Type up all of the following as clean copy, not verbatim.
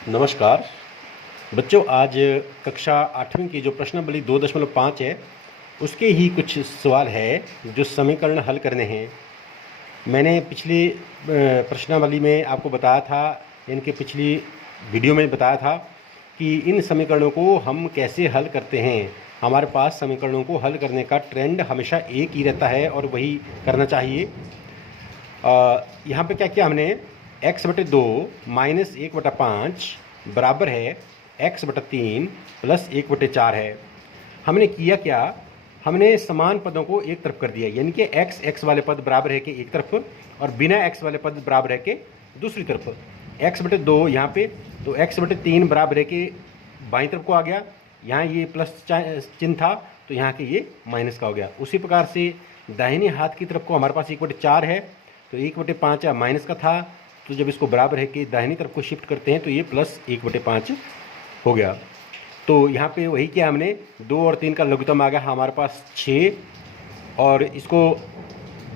नमस्कार बच्चों, आज कक्षा 8वीं की जो प्रश्नावली 2.5 है उसके ही कुछ सवाल है जो समीकरण हल करने हैं। मैंने पिछली प्रश्नावली में आपको बताया था, इनके पिछली वीडियो में बताया था कि इन समीकरणों को हम कैसे हल करते हैं। हमारे पास समीकरणों को हल करने का ट्रेंड हमेशा एक ही रहता है और वही करना चाहिए। यहाँ पे क्या किया हमने, x/2 माइनस 1/5 बराबर है x/3 प्लस 1/4 है। हमने किया क्या, हमने समान पदों को एक तरफ कर दिया, यानी कि x वाले पद बराबर है कि एक तरफ और बिना x वाले पद बराबर है कि दूसरी तरफ। x/2 यहाँ पे, तो x/3 बराबर है कि बाईं तरफ को आ गया, यहाँ ये प्लस चिन्ह था तो यहाँ के ये माइनस का हो गया। उसी प्रकार से दाहिने हाथ की तरफ को हमारे पास 1/4 है, तो 1/5 माइनस का था, तो जब इसको बराबर है कि दाहिनी तरफ को शिफ्ट करते हैं तो ये प्लस 1/5 हो गया। तो यहाँ पे वही किया हमने, 2 और 3 का लघुत्तम आ गया हमारे पास 6, और इसको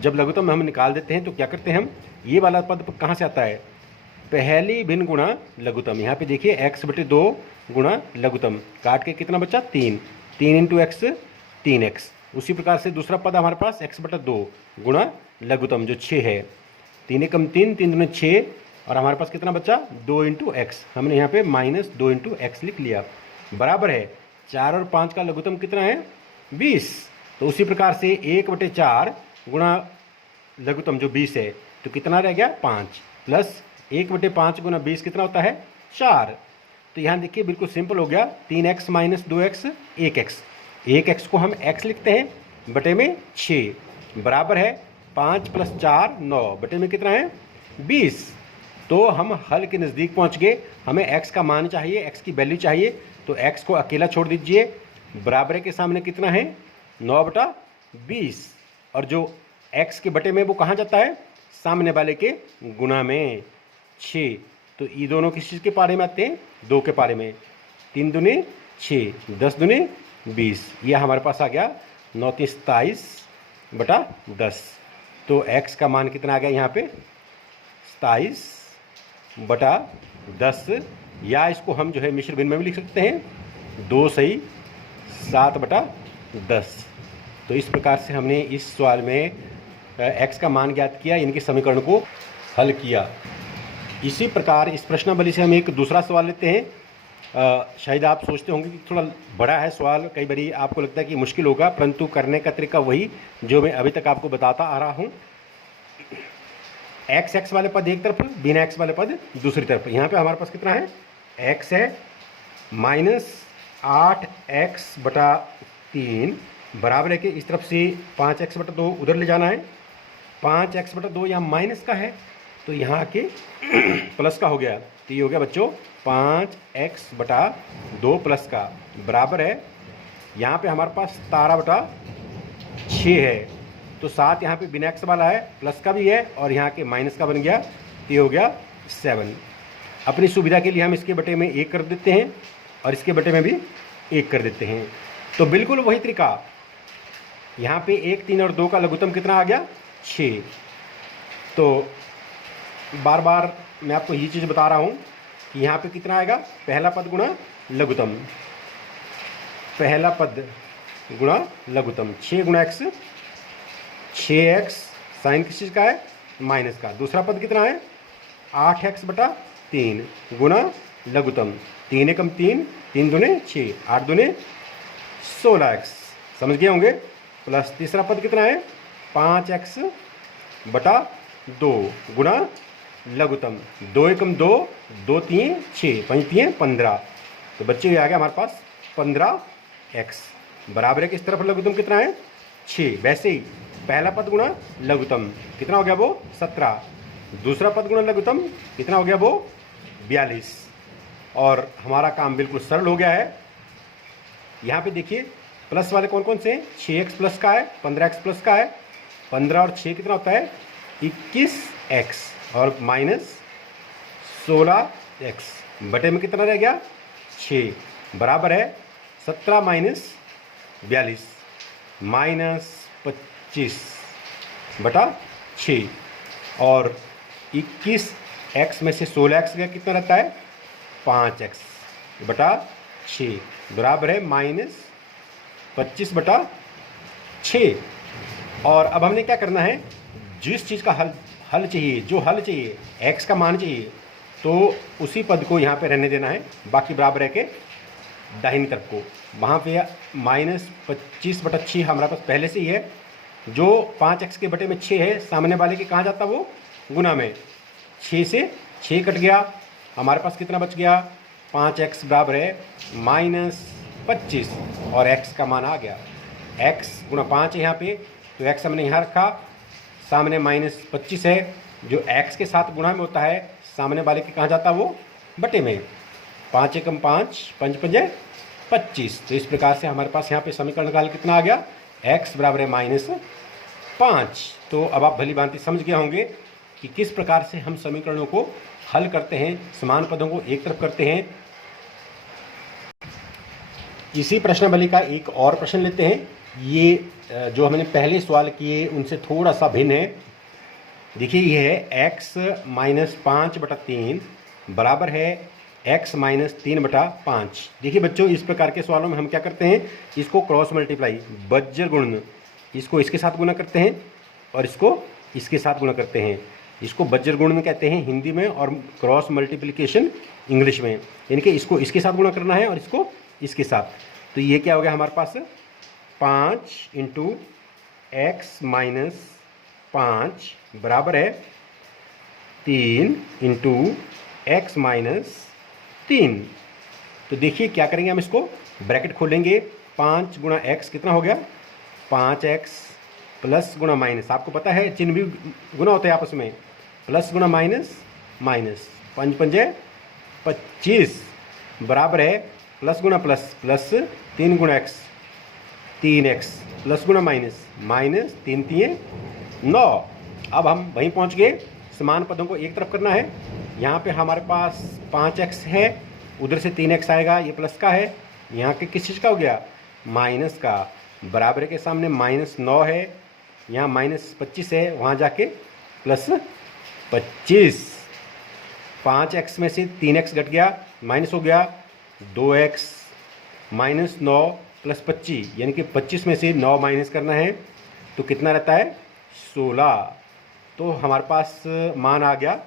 जब लघुत्तम हम निकाल देते हैं तो क्या करते हैं हम, ये वाला पद कहाँ से आता है, पहली भिन्न गुणा लघुत्तम। यहाँ पे देखिए x/2 गुणा लघुत्तम, काट के कितना बचा 3, 3 × x 3x। उसी प्रकार से दूसरा पद हमारे पास x/2 गुणा लघुत्तम जो 6 है, 3 एकम 3, 3 दूनी 6, और हमारे पास कितना बचा 2 × x। हमने यहाँ पे -2 × x लिख लिया, बराबर है 4 और 5 का लघुत्तम कितना है 20। तो उसी प्रकार से 1/4 गुणा लघुत्तम जो 20 है, तो कितना रह गया 5, प्लस 1/5 गुणा 20 कितना होता है 4। तो यहाँ देखिए बिल्कुल सिंपल हो गया, 3x - 2x 1x, 1x को हम x लिखते हैं बटे में 6, बराबर है 5 + 4 9, बटे में कितना है 20। तो हम हल के नज़दीक पहुँच गए, हमें x का मान चाहिए, x की वैल्यू चाहिए, तो x को अकेला छोड़ दीजिए, बराबर के सामने कितना है 9/20, और जो x के बटे में वो कहाँ जाता है, सामने वाले के गुणा में 6। तो ये दोनों किस चीज़ के पारे में आते हैं, 2 के पारे में, 3 दूनी 6, 10 दूनी 20, यह हमारे पास आ गया 9 × 27/10। तो x का मान कितना आ गया यहाँ पे 27/10, या इसको हम जो है मिश्र भिन्न में भी लिख सकते हैं, 2 सही 7/10। तो इस प्रकार से हमने इस सवाल में x का मान ज्ञात किया, इनके समीकरण को हल किया। इसी प्रकार इस प्रश्नावली से हम एक दूसरा सवाल लेते हैं। शायद आप सोचते होंगे कि थोड़ा बड़ा है सवाल, कई बारी आपको लगता है कि मुश्किल होगा, परंतु करने का तरीका वही जो मैं अभी तक आपको बताता आ रहा हूँ। x वाले पद एक तरफ, बिना x वाले पद दूसरी तरफ। यहाँ पे हमारे पास कितना है, x है -8x/3, बराबर है कि इस तरफ से 5x/2 उधर ले जाना है, 5x/2 यहाँ माइनस का है तो यहाँ के प्लस का हो गया, तो ये हो गया बच्चों 5x/2 प्लस का, बराबर है यहाँ पे हमारे पास 17/6 है, तो 7 यहाँ पे बिना x वाला है, प्लस का भी है और यहाँ के माइनस का बन गया, तो ये हो गया 7। अपनी सुविधा के लिए हम इसके बटे में 1 कर देते हैं और इसके बटे में भी 1 कर देते हैं। तो बिल्कुल वही तरीका, यहाँ पे 1, 3 और 2 का लघुत्तम कितना आ गया 6। तो बार बार मैं आपको ये चीज़ बता रहा हूँ कि यहाँ पे कितना आएगा, पहला पद गुणा लघुत्तम, पहला पद गुणा लघुत्तम, 6 × x, 6x साइन किस चीज़ का है माइनस का। दूसरा पद कितना है 8x/3 गुणा लघुत्तम, 3 एकम 3, 3 दूने 6, 8 दूने 16x, समझ गए होंगे। प्लस तीसरा पद कितना है 5x/2 गुणा लघुत्तम, 2 एकम 2, 2 3 6, 5 3 15, तो बच्चे ये आ गया हमारे पास 15x, बराबर है कि इस तरफ लघुत्तम कितना है 6। वैसे ही पहला पद गुणा लघुत्तम कितना हो गया वो 17, दूसरा पद गुणा लघुत्तम कितना हो गया वो 42, और हमारा काम बिल्कुल सरल हो गया है। यहाँ पे देखिए प्लस वाले कौन कौन से हैं, 6x प्लस का है, 15x प्लस का है, 15 और 6 कितना होता है 21x, और माइनस 16x, बटे में कितना रह गया 6, बराबर है 17 - 42 -25/6, और 21x में से 16x का कितना रहता है 5x बटा 6 बराबर है -25/6। और अब हमने क्या करना है, जिस चीज़ का हल चाहिए, जो हल चाहिए, x का मान चाहिए, तो उसी पद को यहाँ पे रहने देना है, बाकी बराबर है के दाहिनी तरफ को। वहाँ पे -25/6 हमारे पास पहले से ही है। जो 5x के बटे में 6 है, सामने वाले के कहाँ जाता वो गुना में। 6 से 6 कट गया, हमारे पास कितना बच गया, 5x बराबर है -25 और x का मान आ गया। x गुणा 5 है यहाँ पे, तो x हमने यहाँ रखा, सामने -25 है, जो x के साथ गुणा में होता है, सामने वाले के कहाँ जाता वो बटे में। 5 एकम 5, 5 पंजे 25। तो इस प्रकार से हमारे पास यहाँ पे समीकरण का हल कितना आ गया, x बराबर है -5। तो अब आप भली भांति समझ गए होंगे कि किस प्रकार से हम समीकरणों को हल करते हैं, समान पदों को एक तरफ करते हैं। इसी प्रश्नावली का एक और प्रश्न लेते हैं। ये जो हमने पहले सवाल किए उनसे थोड़ा सा भिन्न है। देखिए ये है x - 5/3 बराबर है x - 3/5। देखिए बच्चों, इस प्रकार के सवालों में हम क्या करते हैं, इसको क्रॉस मल्टीप्लाई, बज्र गुणन, इसको इसके साथ गुणा करते हैं और इसको इसके साथ गुणा करते हैं। इसको बज्र गुणन कहते हैं हिंदी में और क्रॉस मल्टीप्लिकेशन इंग्लिश में। यानी कि इसको इसके साथ गुणा करना है और इसको इसके साथ। तो ये क्या हो गया हमारे पास, 5 × x - 5 बराबर है 3 × x - 3। तो देखिए क्या करेंगे, हम इसको ब्रैकेट खोलेंगे। 5 × x कितना हो गया, 5x प्लस गुणा माइनस, आपको पता है चिन्ह भी गुना होते हैं आपस में, प्लस गुणा माइनस, 5 पंजे 25 बराबर है प्लस गुणा plus, plus 3 × x 3x plus गुणा माइनस, 3 3 9। अब हम वहीं पहुंच गए, समान पदों को एक तरफ करना है। यहाँ पे हमारे पास 5x है, उधर से 3x आएगा, ये प्लस का है, यहाँ के किस चीज़ का हो गया, माइनस का। बराबर के सामने -9 है, यहाँ -25 है, वहाँ जाके +25। 5x में से 3x घट गया, माइनस हो गया 2x -9 + 25, यानी कि 25 में से 9 माइनस करना है तो कितना रहता है, 16। तो हमारे पास मान आ गया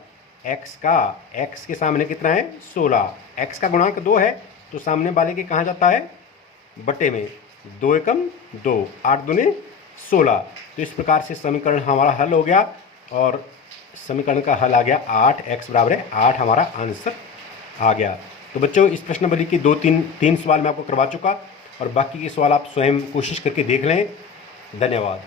x का, x के सामने कितना है, 16। x का गुणांक 2 है, तो सामने वाले के कहाँ जाता है, बटे में। 2 एकम 2, 8 दूने 16। तो इस प्रकार से समीकरण हमारा हल हो गया और समीकरण का हल आ गया 8, x बराबर है 8, हमारा आंसर आ गया। तो बच्चों, इस प्रश्नावली की 3 सवाल मैं आपको करवा चुका और बाकी के सवाल आप स्वयं कोशिश करके देख लें। धन्यवाद।